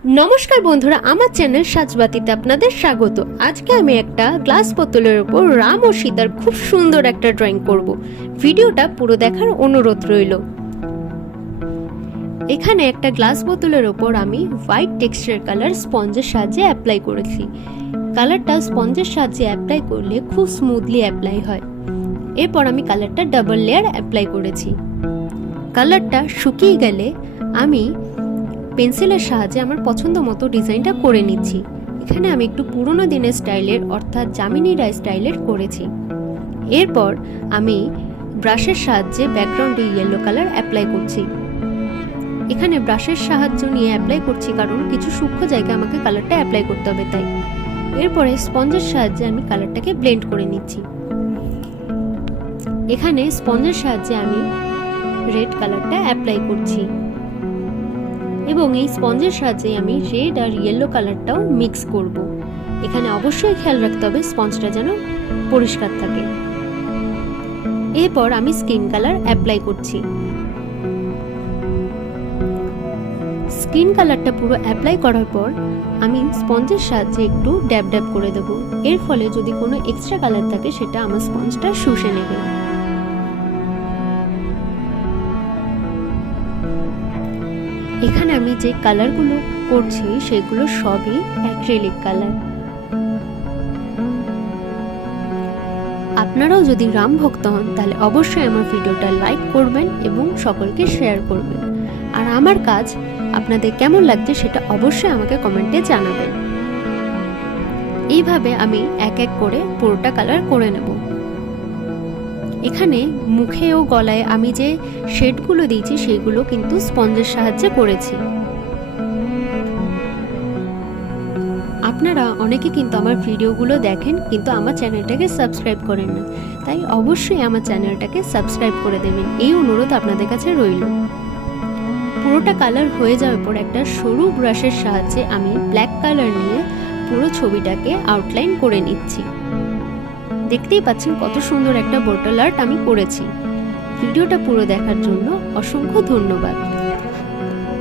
नमस्कार बंधुरा आमार चैनल साजबातीते आपनादेर स्वागत। आज के आमी एकटा ग्लास बोतलेर उपर राम और सीतार खूब सुंदर एकटा ड्रयिंग करब। भिडियोटा पुरो देखार अनुरोध रइल। एखाने एकटा ग्लास बोतलेर उपर आमी व्हाइट टेक्सचार कालार स्पंजेर साहाज्ये अ্যাপ্লাই करेछि। कालारटा स्पंजेर साहाज्ये अ্যাপ্লাই करले खूब स्मुथली अ্যাপ্লাই हय। एरपर आमी कालारटा डबल लेयार अ্যাপ্লাই करेछि। कालारटा शुकिये गेले आमी पेंसिलेर साहाज्ये आमार पछंद मतो डिजाइनटा करे निচ্ছি। एखाने आमी एकटु पुरोनो दिनेर स्टाइलेर अर्थात जामिनी राय स्टाइलेर करेछि। एरपर आमी ब्राशेर साहाज्ये बैकग्राउंडे येलो कालार अ্যাপ্লাই करछि। एखाने ब्राशेर साहाज्य निये अ্যাপ্লাই करछि कारण किछु सूक्ष्म जायगाय आमाके कालारटा अ্যাপ্লাই करते होबे ताई। एरपरे स्पंजेर साहाज्ये आमी कालारटाके ब्लेंड करे निচ্ছি। एखाने स्पंजेर साहाज्ये आमी रेड कालारटा अ্যাপ্লাই करछि এবং এই স্পঞ্জের সাহায্যে আমি রেড আর ইয়েলো কালারটাও মিক্স করব। এখানে অবশ্যই খেয়াল রাখতে হবে স্পঞ্জটা যেন পরিষ্কার থাকে। এরপর আমি স্কিন কালার অ্যাপ্লাই করছি। স্কিন কালারটা পুরো অ্যাপ্লাই করার পর আমি স্পঞ্জের সাহায্যে একটু ড্যাব ড্যাব করে দেব। এর ফলে যদি কোনো এক্সট্রা কালার থাকে সেটা আমার স্পঞ্জটা শুষে নেবে। এখানে আমি যে কালারগুলো করছি সেগুলো সবই অ্যাক্রিলিক কালার। আপনারাও যদি রাম ভক্ত হন তাহলে অবশ্যই আমার ভিডিওটা লাইক করবেন এবং সকলকে শেয়ার করবেন। আর আমার কাজ আপনাদের কেমন লাগছে সেটা অবশ্যই আমাকে কমেন্টে জানাবেন। এইভাবে আমি এক এক করে পুরোটা কালার করে নেব। এখানে মুখে ও গলায় আমি যে শেডগুলো দিয়েছি সেগুলো কিন্তু স্পঞ্জের সাহায্যে করেছি। আপনারা অনেকে কিন্তু আমার ভিডিওগুলো দেখেন কিন্তু আমার চ্যানেলটাকে সাবস্ক্রাইব করেন না, তাই অবশ্যই আমার চ্যানেলটাকে সাবস্ক্রাইব করে দেবেন, এই অনুরোধ আপনাদের কাছে রইল। পুরোটা কালার হয়ে যাওয়ার পর একটা সরু ব্রাশের সাহায্যে আমি ব্ল্যাক কালার নিয়ে পুরো ছবিটাকে আউটলাইন করে নিচ্ছি। দেখতেই পাচ্ছেন কত সুন্দর একটা বোতল আর্ট আমি করেছি। ভিডিওটা পুরো দেখার জন্য অসংখ্য ধন্যবাদ।